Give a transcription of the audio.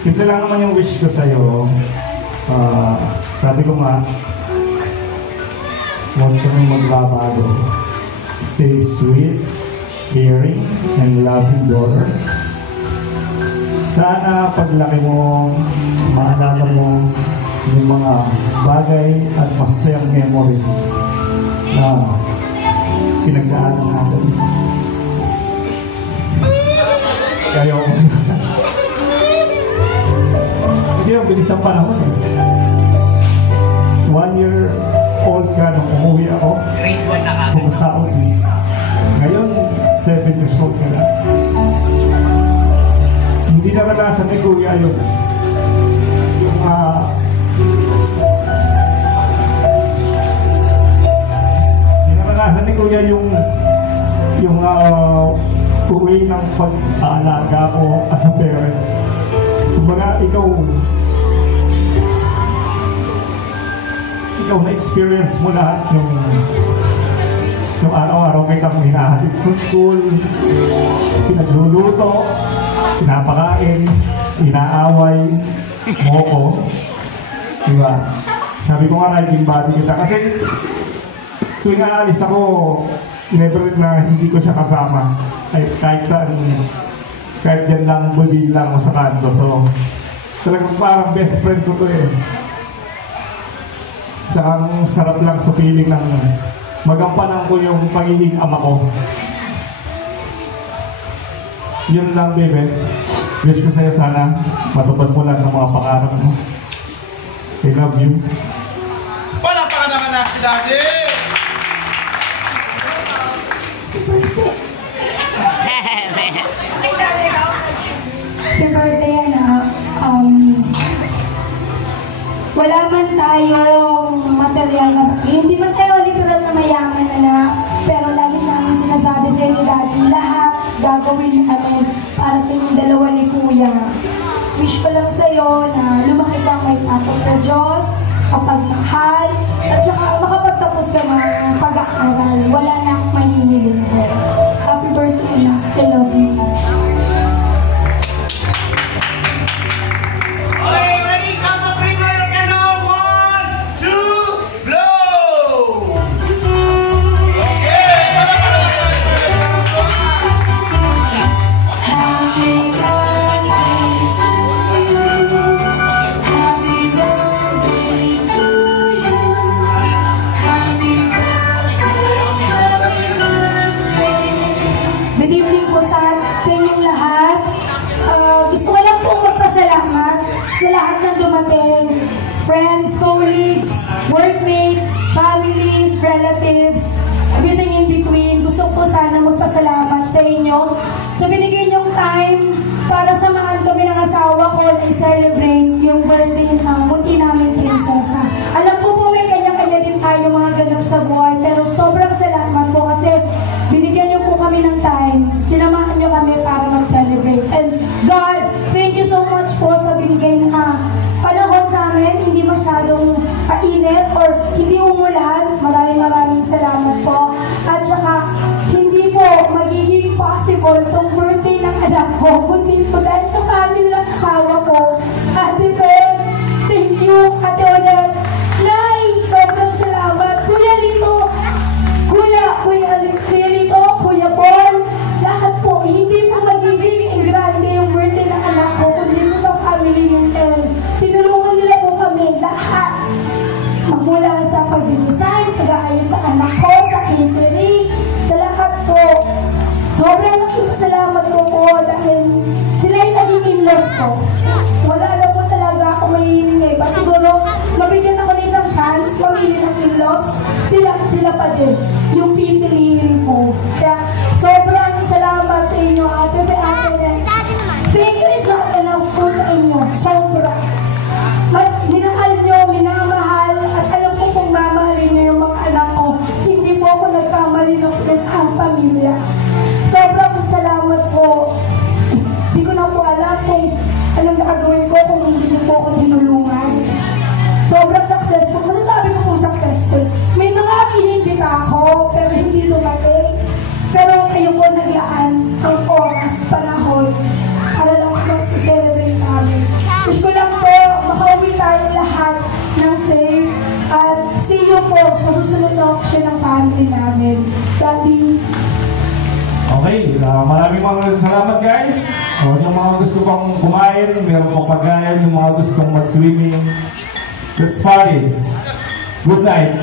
Simple lang naman yung wish ko sa'yo. Sabi ko nga, huwag kang magbabago. Stay sweet, caring, and loving daughter. Sana paglaki mo, maalala mo yung mga bagay at masasayang memories na pinagdaanan natin. Kaya ako kasi ang bilis ang panahon eh. 1 year old ka nung umuwi ako. Grade 1 na kami. Kung Saudi. Ngayon, 7 years old ka na. Hindi naranasan ni Kuya yun. Yung hindi naranasan ni Kuya yung uwi ng pag-aalaga ko as a parent. Kumbaga, ikaw na-experience mo lahat yung araw-araw kitang hinahatid sa school, pinagluluto, pinapakain, inaaway, moko. Diba? Sabi ko nga, riding body kita. Kasi tuwing aalis ako, never na hindi ko siya kasama. Kahit saan, kahit dyan lang, bulil lang o sa kanto. So, talagang parang best friend ko to eh. Saka ang sarap lang sa feeling ng magampanan ko yung pagiging ama ko. Yun lang, baby. Wish ko sa'yo sana matupad mo lang ng mga pangarap mo. I love you. Wala pa ka naman na si Daddy! Happy birthday, wala man tayong material na hindi man tayo literal na mayaman, pero lagi namin sinasabi sa inyo, Daddy, lahat gagawin namin para sa inyong dalawa ni Kuya. Wish ko lang sa'yo na lumaki kang may takot sa Diyos, kapagmahal, at saka makapagtapos ka ng pag-aaral. Wala na akong mahihiling ko. Happy birthday, na. I love you. Sa lahat ng dumating, friends, colleagues, workmates, families, relatives, everything in between. Gusto ko sana magpasalamat sa inyo sa binigay niyong time para samahan kami ng asawa ko na i-celebrate yung birthday ng munti namin prinsesa. Alam ko po may kanya-kanya din tayo mga ganap sa buhay, pero sobrang salamat po kasi binigyan niyo po kami ng time. Sinamahan niyo kami para mag-celebrate. And God, thank you so much po sa binigay na panahon sa amin. Hindi masyadong mainit or hindi umulan. Maraming salamat po. At saka, hindi po magiging possible itong birthday ng anak ko, kundi po dahil sa family ng asawa ko. Ate Beth, thank you. Ate Odette, Nay, sobrang salamat. Kuya Lito, Kuya Lito, Kuya Paul, lahat po, hindi po magiging grande yung birthday ng anak ko, kundi po sa family ng El. Tinulungan nila po kami lahat. Magmula sa pag-design, pag-aayos sa anak ko, sa catering, sa lahat po. Sobrang laking salamat ko po dahil sila yung naging in-laws ko. Wala na po talaga ako mahihiling eh. Siguro, mabigyan ako ng isang chance, mamili ng in-laws, sila pa din yung pipiliin ko. Kaya sobrang salamat sa inyo, Ate Ate. Thank you is not enough po sa inyo. Sobra. Minahal nyo, minamahal, at alam ko kung mamahalin nyo yung mga anak ko. Hindi po ako nagkamali ng ang pamilya. Sobrang salamat po. Hindi ko na po alam kung anong gagawin ko kung hindi nyo po ako tinulungan. Sobrang successful. Masasabi ko po successful. May mga inimbita ako, pero hindi dumating. Pero kayo po naglaan ang oras, panahon, para lang po See you po sa susunod na auction ng family namin. Daddy. Okay, maraming salamat guys. Yung mga gusto pang kumain, meron pang pagkain, yung mga gusto pang mag-swimming. That's fine. Good night.